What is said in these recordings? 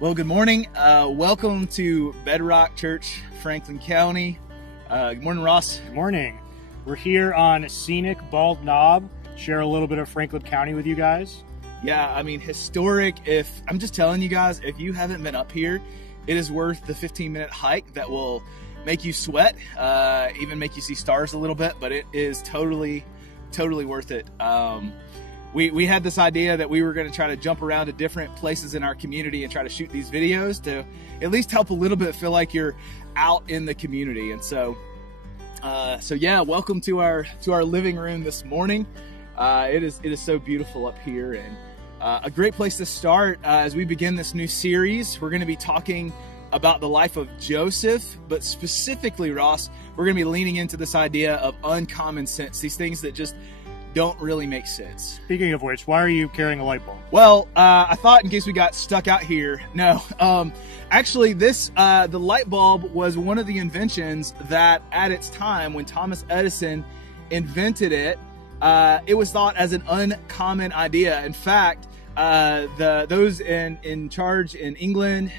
Well, good morning. Welcome to Bedrock Church, Franklin County. Good morning, Ross. Good morning. We're here on scenic Bald Knob. Share a little bit of Franklin County with you guys. Yeah, I mean, historic. I'm just telling you guys, if you haven't been up here, it is worth the 15-minute hike that will make you sweat, even make you see stars a little bit, but it is totally worth it. We had this idea that we were going to try to jump around to different places in our community and try to shoot these videos to at least help a little bit feel like you're out in the community. And so yeah, welcome to our living room this morning. It is so beautiful up here, and a great place to start as we begin this new series. We're going to be talking about the life of Joseph, but specifically, Ross, we're going to be leaning into this idea of uncommon sense, these things that just don't really make sense. Speaking of which, why are you carrying a light bulb? Well, I thought in case we got stuck out here. No, actually the light bulb was one of the inventions that at its time when Thomas Edison invented it, it was thought as an uncommon idea. In fact, those in charge in England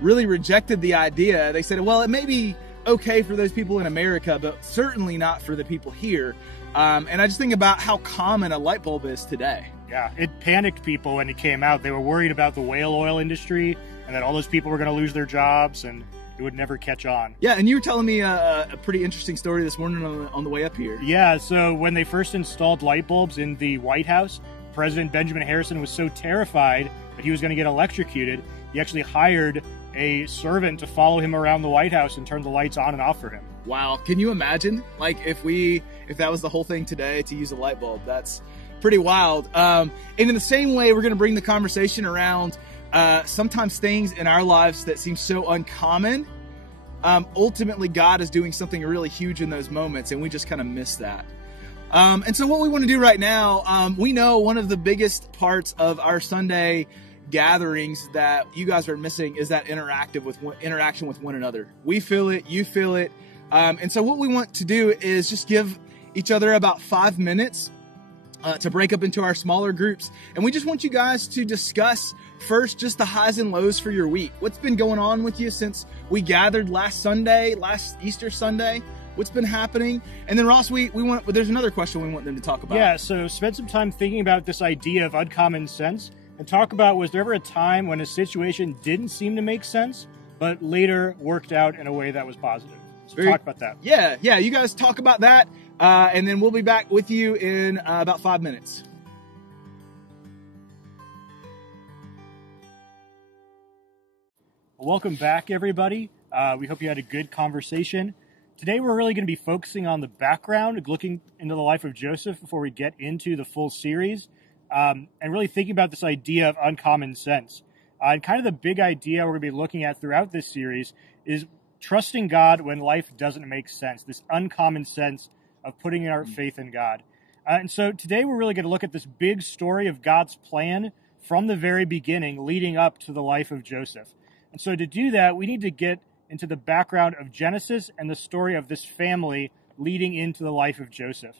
really rejected the idea. They said, well, it may be okay for those people in America, but certainly not for the people here. And I just think about how common a light bulb is today. Yeah, it panicked people when it came out. They were worried about the whale oil industry and that all those people were going to lose their jobs and it would never catch on. Yeah, and you were telling me a pretty interesting story this morning on the way up here. Yeah, so when they first installed light bulbs in the White House, President Benjamin Harrison was so terrified that he was going to get electrocuted, he actually hired a servant to follow him around the White House and turn the lights on and off for him. Wow, can you imagine? Like if that was the whole thing today to use a light bulb, that's pretty wild. And in the same way, we're going to bring the conversation around sometimes things in our lives that seem so uncommon. Ultimately, God is doing something really huge in those moments, and we just kind of miss that. And so what we want to do right now, we know one of the biggest parts of our Sunday gatherings that you guys are missing is that interaction with one another. We feel it, you feel it. And so what we want to do is just give each other about 5 minutes to break up into our smaller groups. And we just want you guys to discuss first just the highs and lows for your week. What's been going on with you since we gathered last Easter Sunday? What's been happening? And then Ross, there's another question we want them to talk about. Yeah, so spend some time thinking about this idea of uncommon sense and talk about, was there ever a time when a situation didn't seem to make sense, but later worked out in a way that was positive? So talk about that. Yeah, you guys talk about that, and then we'll be back with you in about 5 minutes. Welcome back, everybody. We hope you had a good conversation. Today we're really going to be focusing on the background, looking into the life of Joseph before we get into the full series, and really thinking about this idea of uncommon sense. And kind of the big idea we're going to be looking at throughout this series is trusting God when life doesn't make sense, this uncommon sense of putting our faith in God. And so today we're really going to look at this big story of God's plan from the very beginning leading up to the life of Joseph. And so to do that, we need to get into the background of Genesis and the story of this family leading into the life of Joseph.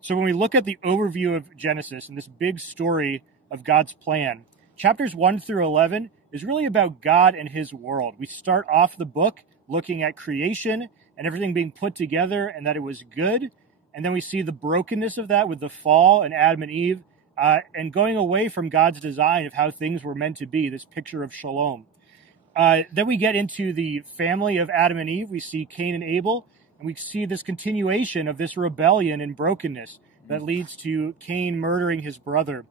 So when we look at the overview of Genesis and this big story of God's plan, chapters 1 through 11 is really about God and his world. We start off the book looking at creation and everything being put together and that it was good. And then we see the brokenness of that with the fall and Adam and Eve and going away from God's design of how things were meant to be, this picture of shalom. Then we get into the family of Adam and Eve. We see Cain and Abel, and we see this continuation of this rebellion and brokenness that leads to Cain murdering his brother.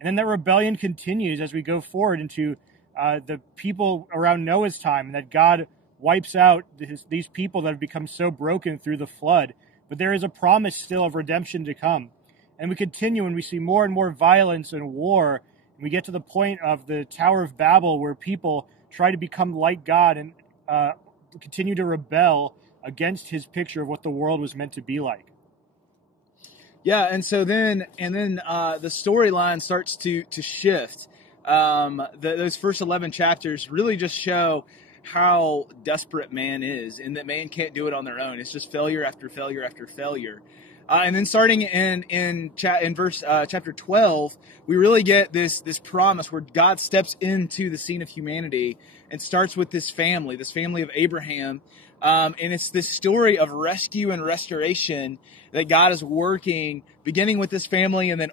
And then that rebellion continues as we go forward into the people around Noah's time, and that God wipes out these people that have become so broken through the flood, but there is a promise still of redemption to come. And we continue and we see more and more violence and war. And we get to the point of the Tower of Babel where people try to become like God and continue to rebel against his picture of what the world was meant to be like. Yeah, and so then the storyline starts to shift. Those first 11 chapters really just show how desperate man is, and that man can't do it on their own. It's just failure after failure after failure. And then starting in chapter 12, we really get this promise where God steps into the scene of humanity and starts with this family of Abraham. And it's this story of rescue and restoration that God is working, beginning with this family and then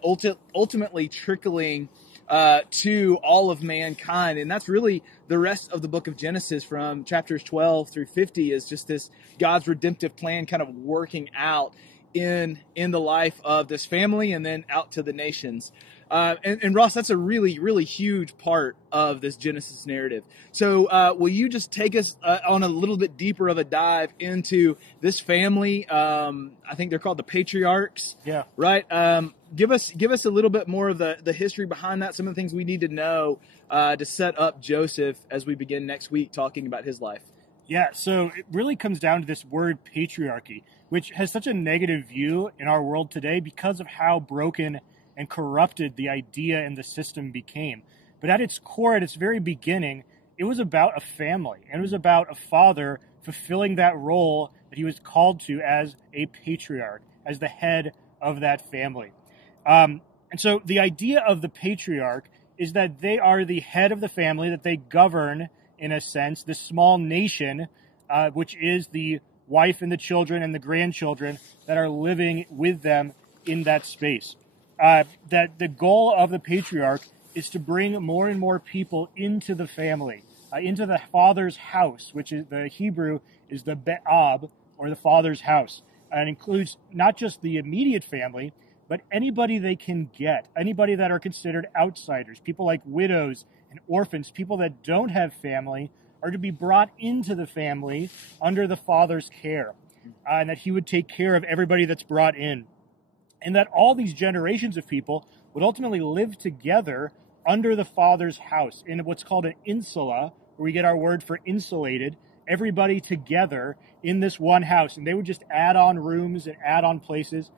ultimately trickling to all of mankind. And that's really the rest of the book of Genesis, from chapters 12 through 50, is just this God's redemptive plan kind of working out in the life of this family and then out to the nations. And Ross, that's a really, really huge part of this Genesis narrative. So will you just take us on a little bit deeper of a dive into this family? I think they're called the patriarchs. Yeah. Right? Give us a little bit more of the history behind that, some of the things we need to know to set up Joseph as we begin next week talking about his life. Yeah, so it really comes down to this word patriarchy, which has such a negative view in our world today because of how broken and corrupted the idea and the system became. But at its core, at its very beginning, it was about a family, and it was about a father fulfilling that role that he was called to as a patriarch, as the head of that family. And so the idea of the patriarch is that they are the head of the family, that they govern, in a sense, this small nation, which is the wife and the children and the grandchildren that are living with them in that space. That the goal of the patriarch is to bring more and more people into the family, into the father's house, which is the Hebrew is the Be'ab, or the father's house. And it includes not just the immediate family, but anybody they can get, anybody that are considered outsiders, people like widows and orphans, people that don't have family, are to be brought into the family under the father's care, and that he would take care of everybody that's brought in. And that all these generations of people would ultimately live together under the father's house in what's called an insula, where we get our word for insulated, everybody together in this one house. And they would just add on rooms and add on places.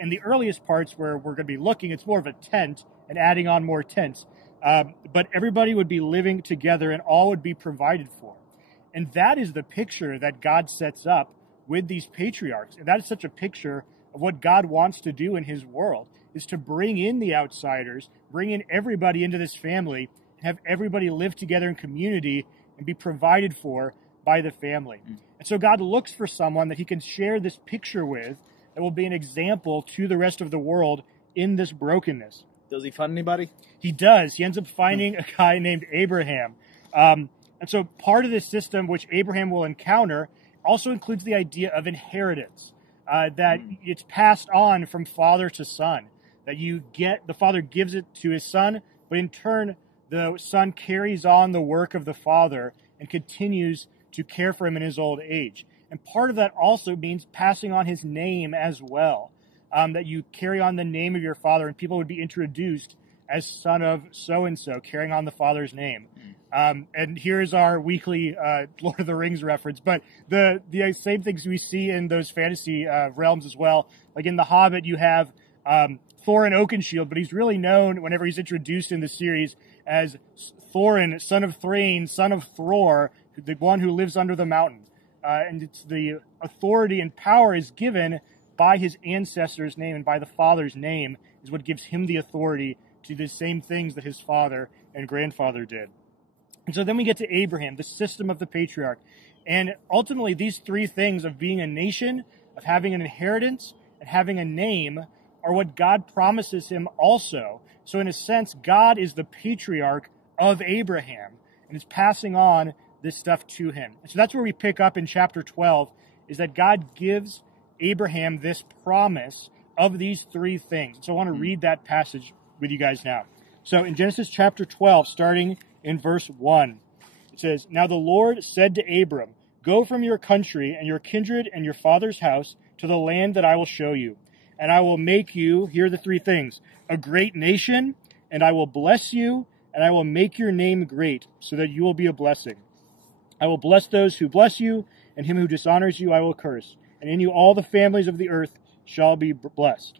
In the earliest parts where we're going to be looking, it's more of a tent and adding on more tents. But everybody would be living together and all would be provided for. And that is the picture that God sets up with these patriarchs. And that is such a picture of what God wants to do in his world, is to bring in the outsiders, bring in everybody into this family, and have everybody live together in community and be provided for by the family. And so God looks for someone that he can share this picture with that will be an example to the rest of the world in this brokenness. Does he find anybody? He does. He ends up finding a guy named Abraham. And so part of this system, which Abraham will encounter, also includes the idea of inheritance, that it's passed on from father to son, that the father gives it to his son, but in turn, the son carries on the work of the father and continues to care for him in his old age. And part of that also means passing on his name as well, that you carry on the name of your father, and people would be introduced as son of so-and-so, carrying on the father's name. And here's our weekly Lord of the Rings reference, but the same things we see in those fantasy realms as well. Like in The Hobbit, you have Thorin Oakenshield, but he's really known whenever he's introduced in the series as Thorin, son of Thrain, son of Thror, the one who lives under the mountain. And it's the authority and power is given by his ancestor's name and by the father's name is what gives him the authority to the same things that his father and grandfather did. And so then we get to Abraham, the system of the patriarch. And ultimately, these three things of being a nation, of having an inheritance, and having a name are what God promises him also. So in a sense, God is the patriarch of Abraham and is passing on this stuff to him. And so that's where we pick up in chapter 12, is that God gives Abraham this promise of these three things. So I want to read that passage with you guys now. So in Genesis chapter 12, starting in verse 1, it says, "Now the Lord said to Abram, 'Go from your country and your kindred and your father's house to the land that I will show you. And I will make you," here are the three things, "a great nation, and I will bless you, and I will make your name great, so that you will be a blessing. I will bless those who bless you, and him who dishonors you I will curse. And in you all the families of the earth shall be blessed."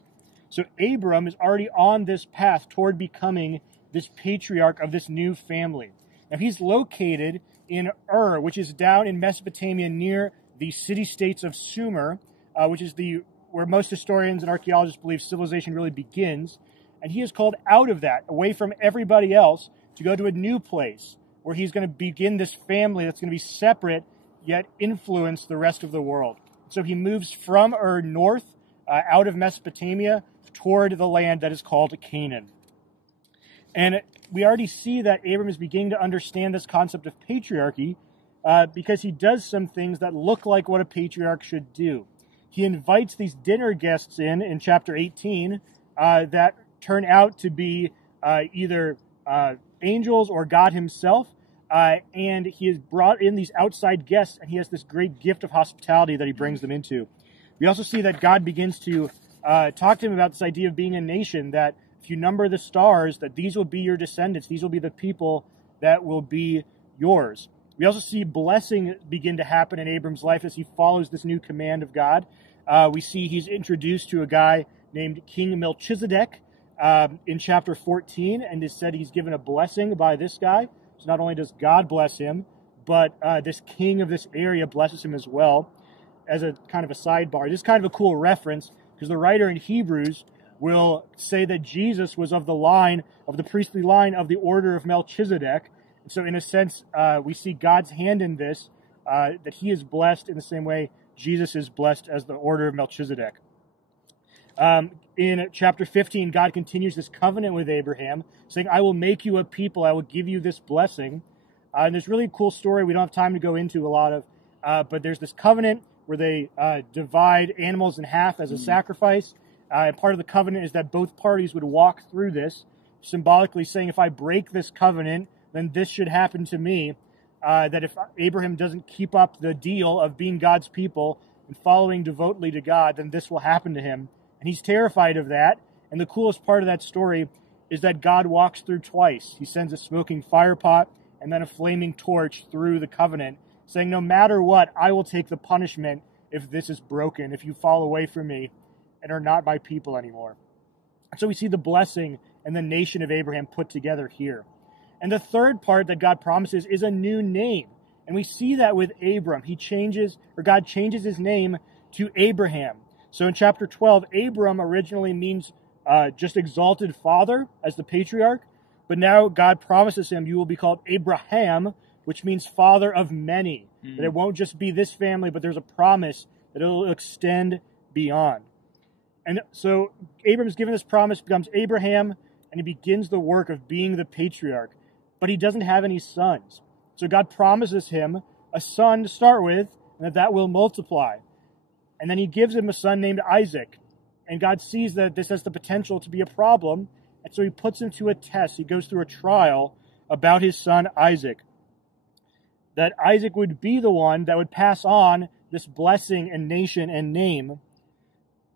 So Abram is already on this path toward becoming this patriarch of this new family. Now he's located in Ur, which is down in Mesopotamia near the city-states of Sumer, which is where most historians and archaeologists believe civilization really begins. And he is called out of that, away from everybody else, to go to a new place where he's going to begin this family that's going to be separate, yet influence the rest of the world. So he moves from Ur north, out of Mesopotamia, toward the land that is called Canaan. And we already see that Abram is beginning to understand this concept of patriarchy because he does some things that look like what a patriarch should do. He invites these dinner guests in chapter 18 that turn out to be either angels or God himself, and he has brought in these outside guests, and he has this great gift of hospitality that he brings them into. We also see that God begins to talk to him about this idea of being a nation, that if you number the stars, that these will be your descendants, these will be the people that will be yours. We also see blessing begin to happen in Abram's life as he follows this new command of God. We see he's introduced to a guy named King Melchizedek in chapter 14, and is said he's given a blessing by this guy. So not only does God bless him, but this king of this area blesses him as well. As a kind of a sidebar, this is kind of a cool reference, because the writer in Hebrews will say that Jesus was of the priestly line of the order of Melchizedek. So in a sense, we see God's hand in this, that he is blessed in the same way Jesus is blessed as the order of Melchizedek. In chapter 15, God continues this covenant with Abraham, saying, "I will make you a people, I will give you this blessing." And there's a really cool story we don't have time to go into a lot of, but there's this covenant where they divide animals in half as a sacrifice. And part of the covenant is that both parties would walk through this, symbolically saying, if I break this covenant, then this should happen to me. That if Abraham doesn't keep up the deal of being God's people and following devotedly to God, then this will happen to him. And he's terrified of that. And the coolest part of that story is that God walks through twice. He sends a smoking fire pot and then a flaming torch through the covenant, saying, no matter what, I will take the punishment if this is broken, if you fall away from me and are not my people anymore. So we see the blessing and the nation of Abraham put together here. And the third part that God promises is a new name. And we see that with Abram. God changes his name to Abraham. So in chapter 12, Abram originally means just exalted father as the patriarch. But now God promises him, you will be called Abraham, which means father of many. That it won't just be this family, but there's a promise that it will extend beyond. And so Abram's given this promise, becomes Abraham, and he begins the work of being the patriarch. But he doesn't have any sons. So God promises him a son to start with, and that will multiply. And then he gives him a son named Isaac. And God sees that this has the potential to be a problem, and so he puts him to a test. He goes through a trial about his son Isaac. That Isaac would be the one that would pass on this blessing and nation and name.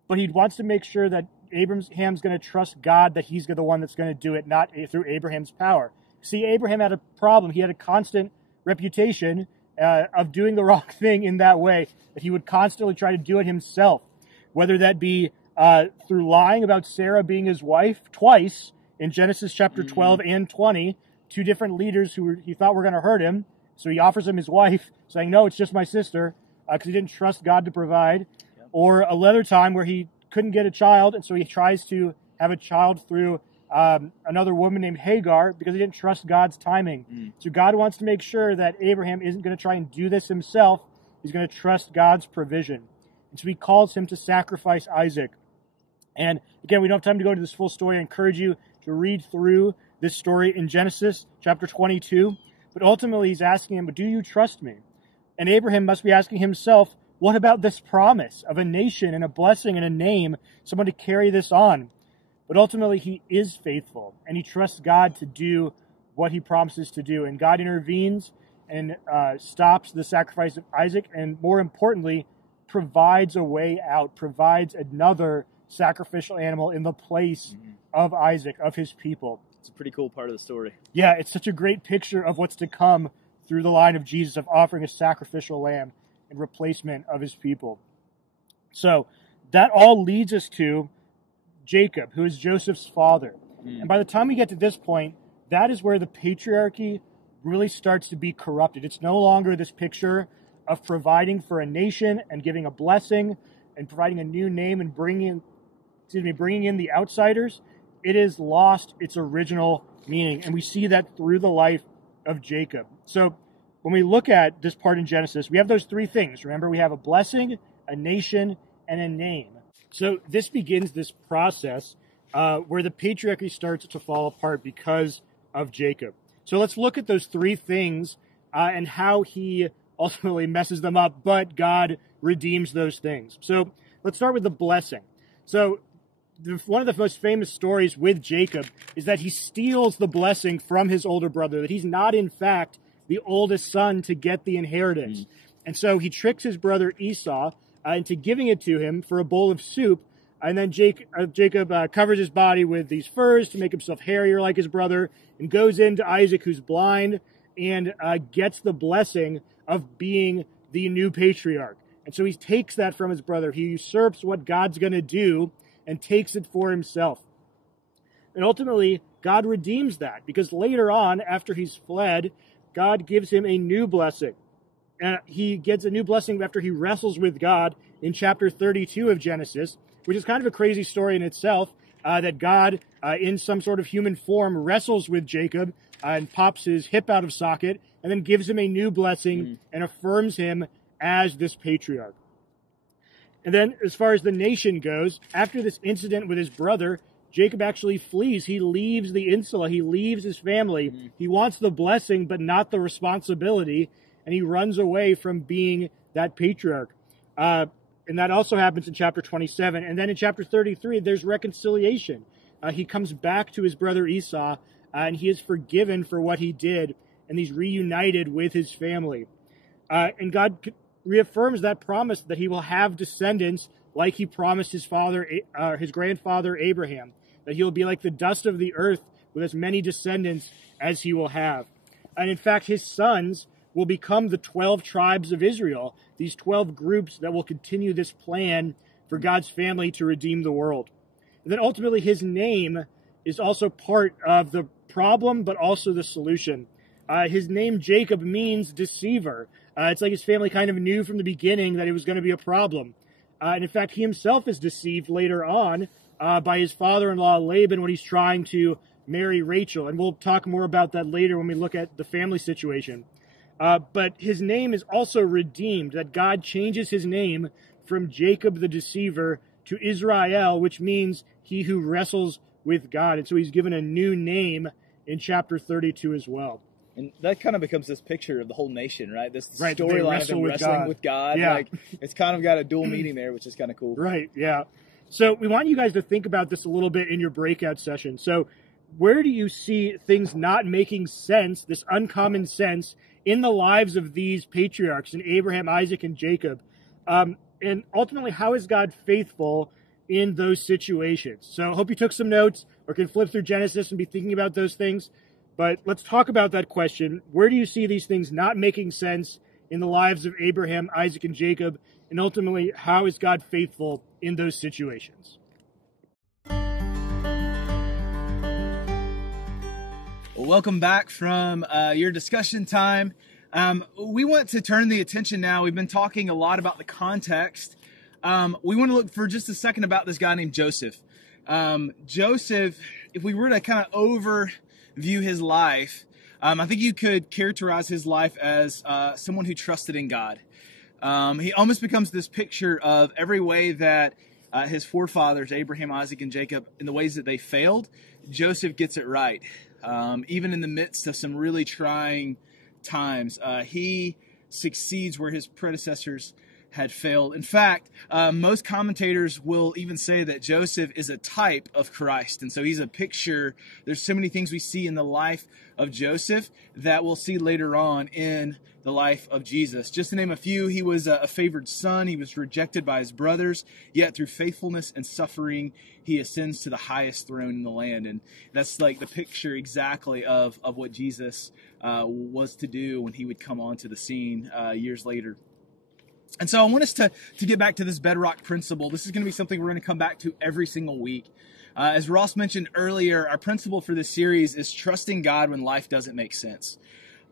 But he wants to make sure that Abraham's going to trust God, that he's the one that's going to do it, not through Abraham's power. See, Abraham had a problem. He had a constant reputation of doing the wrong thing in that way, that he would constantly try to do it himself, whether that be through lying about Sarah being his wife twice in Genesis chapter 12 and 20, two different leaders who he thought were going to hurt him. So he offers him his wife, saying, no, it's just my sister, because he didn't trust God to provide. Yep. Or another time where he couldn't get a child, and so he tries to have a child through another woman named Hagar, because he didn't trust God's timing. So God wants to make sure that Abraham isn't going to try and do this himself. He's going to trust God's provision. And so he calls him to sacrifice Isaac. And again, we don't have time to go into this full story. I encourage you to read through this story in Genesis chapter 22. But ultimately, he's asking him, but do you trust me? And Abraham must be asking himself, what about this promise of a nation and a blessing and a name, someone to carry this on? But ultimately, he is faithful, and he trusts God to do what he promises to do. And God intervenes and stops the sacrifice of Isaac, and more importantly, provides a way out, provides another sacrificial animal in the place of Isaac, of his people. It's a pretty cool part of the story. Yeah, it's such a great picture of what's to come through the line of Jesus, of offering a sacrificial lamb in replacement of his people. So that all leads us to Jacob, who is Joseph's father. And by the time we get to this point, that is where the patriarchy really starts to be corrupted. It's no longer this picture of providing for a nation and giving a blessing and providing a new name and bringing in the outsiders. It has lost its original meaning, and we see that through the life of Jacob. So when we look at this part in Genesis, we have those three things. Remember, we have a blessing, a nation, and a name. So this begins this process where the patriarchy starts to fall apart because of Jacob. So let's look at those three things and how he ultimately messes them up, but God redeems those things. So let's start with the blessing. So one of the most famous stories with Jacob is that he steals the blessing from his older brother, that he's not, in fact, the oldest son to get the inheritance. And so he tricks his brother Esau into giving it to him for a bowl of soup. And then Jacob covers his body with these furs to make himself hairier like his brother, and goes into Isaac, who's blind, and gets the blessing of being the new patriarch. And so he takes that from his brother. He usurps what God's going to do and takes it for himself. And ultimately, God redeems that, because later on, after he's fled, God gives him a new blessing. He gets a new blessing after he wrestles with God in chapter 32 of Genesis, which is kind of a crazy story in itself, that God, in some sort of human form, wrestles with Jacob and pops his hip out of socket, and then gives him a new blessing and affirms him as this patriarch. And then, as far as the nation goes, after this incident with his brother, Jacob actually flees. He leaves the insula. He leaves his family. He wants the blessing, but not the responsibility, and he runs away from being that patriarch. And that also happens in chapter 27. And then in chapter 33, there's reconciliation. He comes back to his brother Esau, and he is forgiven for what he did, and he's reunited with his family. And God reaffirms that promise that he will have descendants like he promised his grandfather Abraham, that he will be like the dust of the earth with as many descendants as he will have. And in fact, his sons will become the 12 tribes of Israel, these 12 groups that will continue this plan for God's family to redeem the world. And then ultimately, his name is also part of the problem, but also the solution. His name, Jacob, means deceiver. It's like his family kind of knew from the beginning that it was going to be a problem. And in fact, he himself is deceived later on by his father-in-law Laban when he's trying to marry Rachel. And we'll talk more about that later when we look at the family situation. But his name is also redeemed, that God changes his name from Jacob the deceiver to Israel, which means he who wrestles with God. And so he's given a new name in chapter 32 as well. And that kind of becomes this picture of the whole nation, right? This Right, they storyline of them wrestle with wrestling God. with God. Yeah. Like, it's kind of got a dual meaning there, which is kind of cool. Right, yeah. So we want you guys to think about this a little bit in your breakout session. So where do you see things not making sense, this uncommon sense, in the lives of these patriarchs, in Abraham, Isaac, and Jacob? And ultimately, how is God faithful in those situations? So I hope you took some notes or can flip through Genesis and be thinking about those things. But let's talk about that question. Where do you see these things not making sense in the lives of Abraham, Isaac, and Jacob? And ultimately, how is God faithful in those situations? Well, welcome back from your discussion time. We want to turn the attention now. We've been talking a lot about the context. We want to look for just a second about this guy named Joseph. Joseph, if we were to kind of overview his life, I think you could characterize his life as someone who trusted in God. He almost becomes this picture of every way that his forefathers, Abraham, Isaac, and Jacob, in the ways that they failed, Joseph gets it right. Even in the midst of some really trying times, he succeeds where his predecessors had failed. In fact, most commentators will even say that Joseph is a type of Christ. And so he's a picture. There's so many things we see in the life of Joseph that we'll see later on in the the life of Jesus. Just to name a few, he was a favored son. He was rejected by his brothers, yet through faithfulness and suffering, he ascends to the highest throne in the land. And that's like the picture exactly of what Jesus was to do when he would come onto the scene years later. And so I want us to get back to this bedrock principle. This is going to be something we're going to come back to every single week. As Ross mentioned earlier, our principle for this series is trusting God when life doesn't make sense.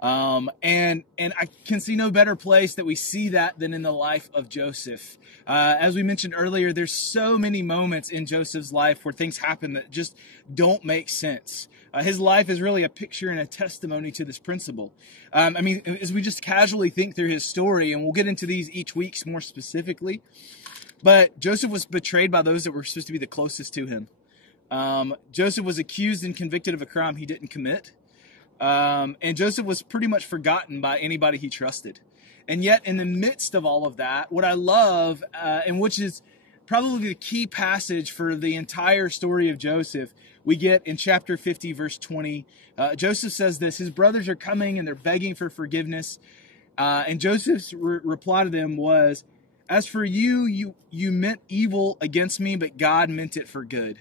And I can see no better place that we see that than in the life of Joseph. As we mentioned earlier, there's so many moments in Joseph's life where things happen that just don't make sense. His life is really a picture and a testimony to this principle. As we just casually think through his story, and we'll get into these each week more specifically, but Joseph was betrayed by those that were supposed to be the closest to him. Joseph was accused and convicted of a crime he didn't commit. And Joseph was pretty much forgotten by anybody he trusted. And yet in the midst of all of that, what I love, and which is probably the key passage for the entire story of Joseph, we get in chapter 50, verse 20. Joseph says this: his brothers are coming and they're begging for forgiveness. And Joseph's reply to them was, "As for you meant evil against me, but God meant it for good."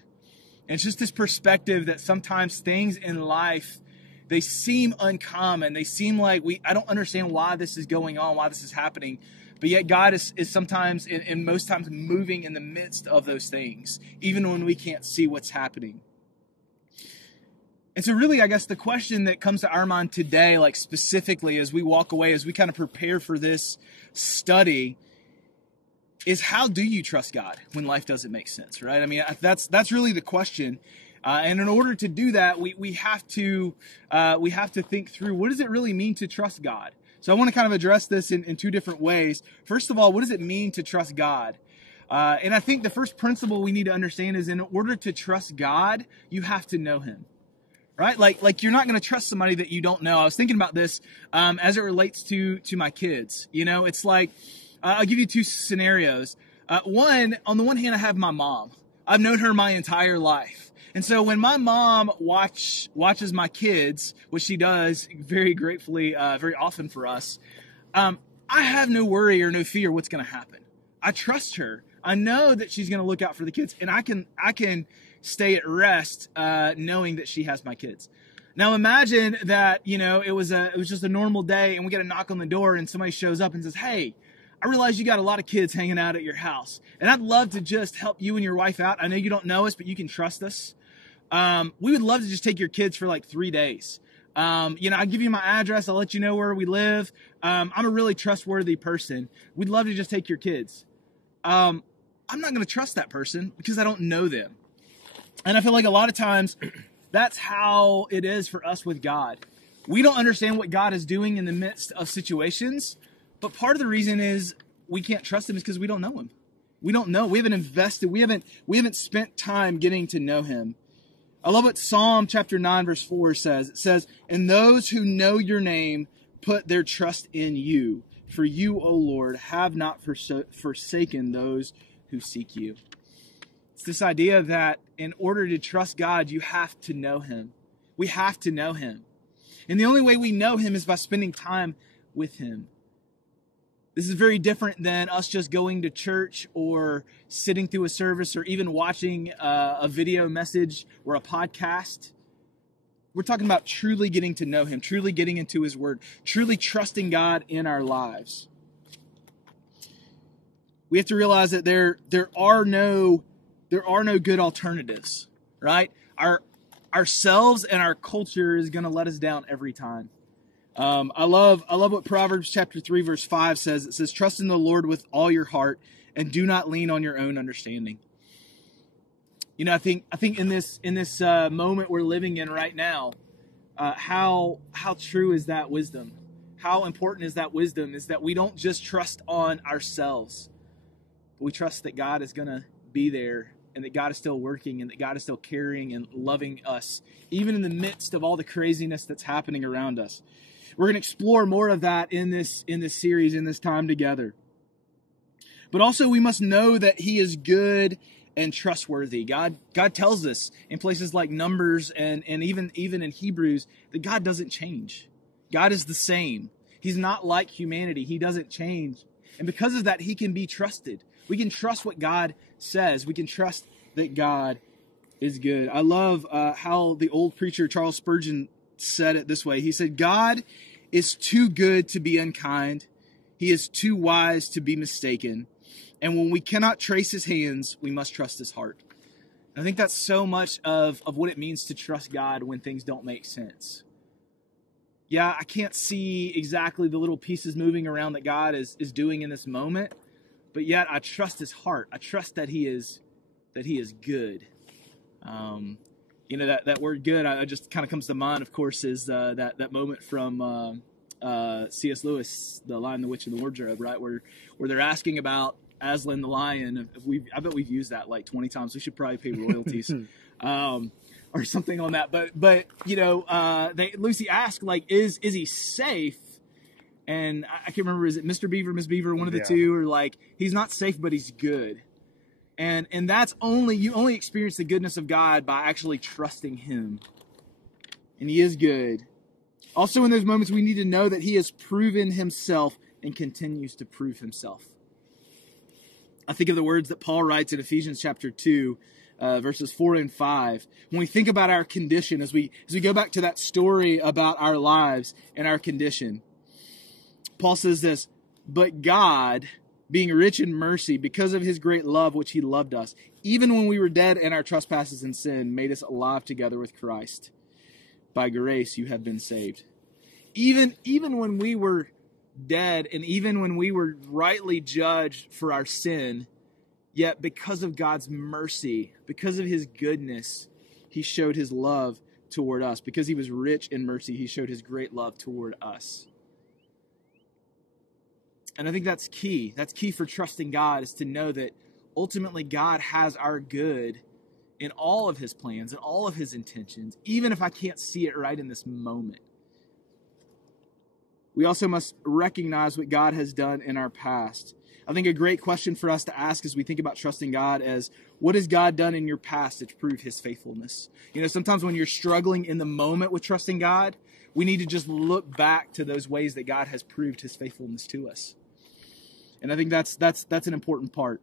And it's just this perspective that sometimes things in life, they seem uncommon. They seem like I don't understand why this is going on, why this is happening. But yet God is sometimes, and most times, moving in the midst of those things, even when we can't see what's happening. And so really, I guess the question that comes to our mind today, like specifically as we walk away, as we kind of prepare for this study, is how do you trust God when life doesn't make sense, right? I mean, that's really the question. And in order to do that, we have to think through, what does it really mean to trust God? So I want to kind of address this in two different ways. First of all, what does it mean to trust God? And I think the first principle we need to understand is, in order to trust God, you have to know him, right? Like you're not going to trust somebody that you don't know. I was thinking about this as it relates to my kids. You know, it's like, I'll give you two scenarios. On the one hand, I have my mom. I've known her my entire life. And so when my mom watches my kids, which she does very gratefully, very often for us, I have no worry or no fear what's going to happen. I trust her. I know that she's going to look out for the kids, and I can stay at rest knowing that she has my kids. Now imagine that, it was just a normal day, and we get a knock on the door, and somebody shows up and says, "Hey, I realize you got a lot of kids hanging out at your house, and I'd love to just help you and your wife out. I know you don't know us, but you can trust us. We would love to just take your kids for like 3 days. I'll give you my address. I'll let you know where we live. I'm a really trustworthy person. We'd love to just take your kids." I'm not going to trust that person because I don't know them. And I feel like a lot of times that's how it is for us with God. We don't understand what God is doing in the midst of situations. But part of the reason is we can't trust him is because we don't know him. We don't know. We haven't invested. We haven't spent time getting to know him. I love what Psalm chapter 9 verse 4 says. It says, "And those who know your name put their trust in you. For you, O Lord, have not forsaken those who seek you." It's this idea that in order to trust God, you have to know him. We have to know him. And the only way we know him is by spending time with him. This is very different than us just going to church or sitting through a service or even watching a video message or a podcast. We're talking about truly getting to know him, truly getting into his word, truly trusting God in our lives. We have to realize that there are no good alternatives, right? Ourselves and our culture is going to let us down every time. I love what Proverbs chapter 3 verse 5 says. It says, "Trust in the Lord with all your heart and do not lean on your own understanding." I think in this moment we're living in right now, how true is that wisdom? How important is that wisdom? Is that we don't just trust on ourselves, but we trust that God is going to be there, and that God is still working, and that God is still caring and loving us, even in the midst of all the craziness that's happening around us. We're going to explore more of that in this series, in this time together. But also we must know that he is good and trustworthy. God tells us in places like Numbers and even in Hebrews that God doesn't change. God is the same. He's not like humanity. He doesn't change. And because of that, he can be trusted. We can trust what God says. We can trust that God is good. I love how the old preacher Charles Spurgeon said it this way. He said, God is too good to be unkind. He is too wise to be mistaken. And when we cannot trace his hands, we must trust his heart. And I think that's so much of what it means to trust God when things don't make sense. Yeah, I can't see exactly the little pieces moving around that God is doing in this moment, but yet I trust his heart. I trust that he is good. That word good, I just kind of comes to mind, of course, is that moment from C.S. Lewis, The Lion, the Witch, and the Wardrobe, right? Where they're asking about Aslan the lion. I bet we've used that like 20 times. We should probably pay royalties or something on that. But Lucy asked, like, is he safe? And I can't remember, is it Mr. Beaver, Miss Beaver, one of the two, or like, he's not safe, but he's good. And that's you only experience the goodness of God by actually trusting him. And he is good. Also in those moments, we need to know that he has proven himself and continues to prove himself. I think of the words that Paul writes in Ephesians chapter 2, verses 4 and 5. When we think about our condition, as we go back to that story about our lives and our condition, Paul says this, but God, being rich in mercy, because of his great love which he loved us, even when we were dead in our trespasses and sin, made us alive together with Christ. By grace you have been saved. Even when we were dead, and even when we were rightly judged for our sin, yet because of God's mercy, because of his goodness, he showed his love toward us. Because he was rich in mercy, he showed his great love toward us. And I think that's key. That's key for trusting God, is to know that ultimately God has our good in all of his plans and all of his intentions, even if I can't see it right in this moment. We also must recognize what God has done in our past. I think a great question for us to ask as we think about trusting God is, what has God done in your past to prove his faithfulness? Sometimes when you're struggling in the moment with trusting God, we need to just look back to those ways that God has proved his faithfulness to us. And I think that's an important part.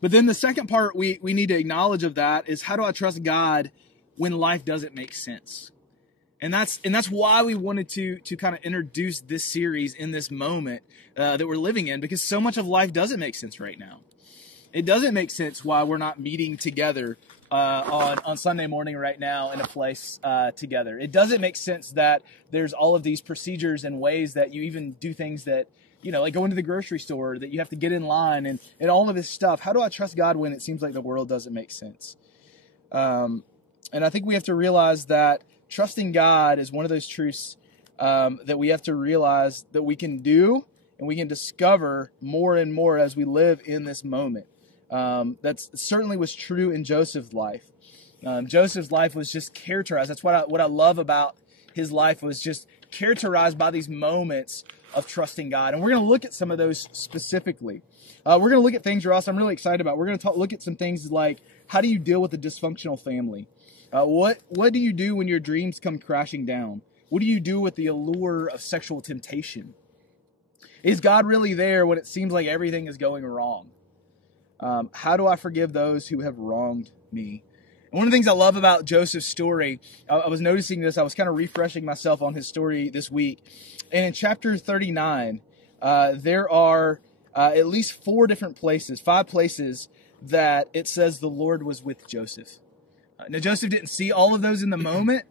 But then the second part we need to acknowledge of that is, how do I trust God when life doesn't make sense? And that's why we wanted to kind of introduce this series in this moment that we're living in, because so much of life doesn't make sense right now. It doesn't make sense why we're not meeting together on Sunday morning right now in a place together. It doesn't make sense that there's all of these procedures and ways that you even do things that, like going to the grocery store, that you have to get in line and all of this stuff. How do I trust God when it seems like the world doesn't make sense? And I think we have to realize that trusting God is one of those truths that we have to realize that we can do and we can discover more and more as we live in this moment. That's certainly was true in Joseph's life. Joseph's life was just characterized. That's what I love about his life, was just characterized by these moments of trusting God. And we're going to look at some of those specifically. We're going to look at things, Ross, I'm really excited about. We're going to look at some things like, how do you deal with a dysfunctional family? What do you do when your dreams come crashing down? What do you do with the allure of sexual temptation? Is God really there when it seems like everything is going wrong? How do I forgive those who have wronged me? And one of the things I love about Joseph's story, I was noticing this, I was kind of refreshing myself on his story this week. And in chapter 39, there are at least 5 places that it says the Lord was with Joseph. Now, Joseph didn't see all of those in the moment,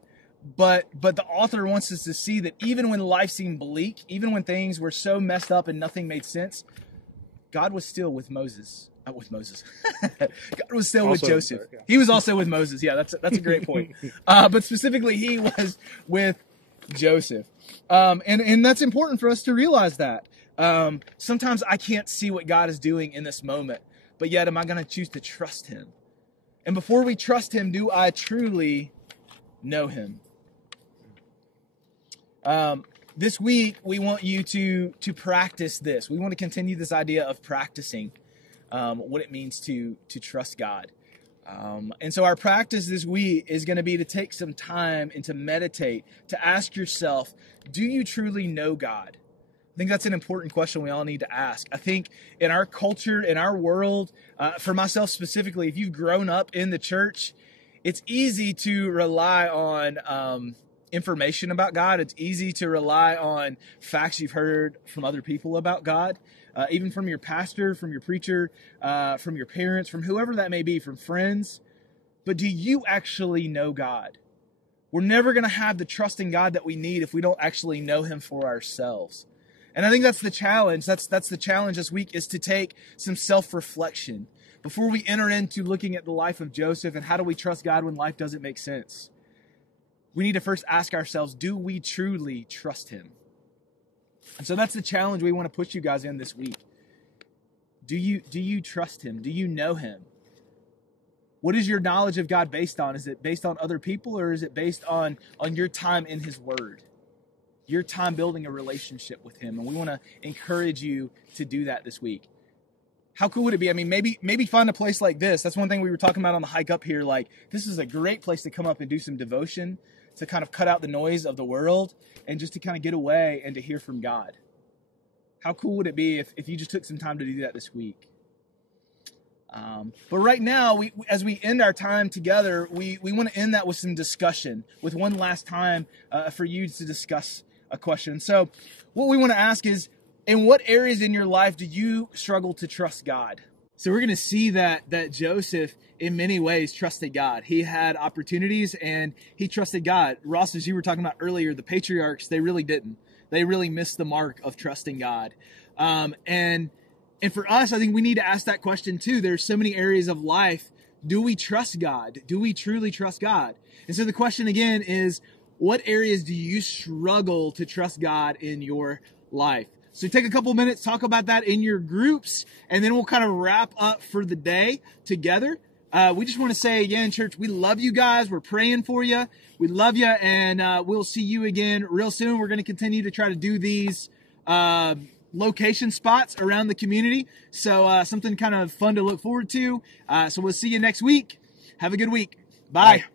but the author wants us to see that even when life seemed bleak, even when things were so messed up and nothing made sense, God was still with Moses. With Moses. God was still with Joseph. He was also with Moses. Yeah, that's a great point. But specifically, he was with Joseph. And that's important for us to realize that. Sometimes I can't see what God is doing in this moment, but yet am I going to choose to trust him? And before we trust him, do I truly know him? This week, we want you to practice this. We want to continue this idea of practicing what it means to trust God. And so our practice this week is going to be to take some time and to meditate, to ask yourself, do you truly know God? I think that's an important question we all need to ask. I think in our culture, in our world, for myself specifically, if you've grown up in the church, it's easy to rely on information about God. It's easy to rely on facts you've heard from other people about God. Even from your pastor, from your preacher, from your parents, from whoever that may be, from friends. But do you actually know God? We're never going to have the trust in God that we need if we don't actually know him for ourselves. And I think that's the challenge. That's the challenge this week, is to take some self-reflection before we enter into looking at the life of Joseph and how do we trust God when life doesn't make sense. We need to first ask ourselves, do we truly trust him? And so that's the challenge we want to push you guys in this week. Do you trust him? Do you know him? What is your knowledge of God based on? Is it based on other people, or is it based on your time in his word? Your time building a relationship with him. And we want to encourage you to do that this week. How cool would it be? I mean, maybe find a place like this. That's one thing we were talking about on the hike up here. Like, this is a great place to come up and do some devotion, to kind of cut out the noise of the world and just to kind of get away and to hear from God. How cool would it be if you just took some time to do that this week? But right now, as we end our time together, we want to end that with some discussion, with one last time for you to discuss a question. So what we want to ask is, in what areas in your life do you struggle to trust God? So we're going to see that Joseph, in many ways, trusted God. He had opportunities and he trusted God. Ross, as you were talking about earlier, the patriarchs, they really didn't. They really missed the mark of trusting God. And for us, I think we need to ask that question too. There's so many areas of life. Do we trust God? Do we truly trust God? And so the question again is, what areas do you struggle to trust God in your life? So take a couple minutes, talk about that in your groups, and then we'll kind of wrap up for the day together. We just want to say again, church, we love you guys. We're praying for you. We love you, and we'll see you again real soon. We're going to continue to try to do these location spots around the community. So something kind of fun to look forward to. So we'll see you next week. Have a good week. Bye.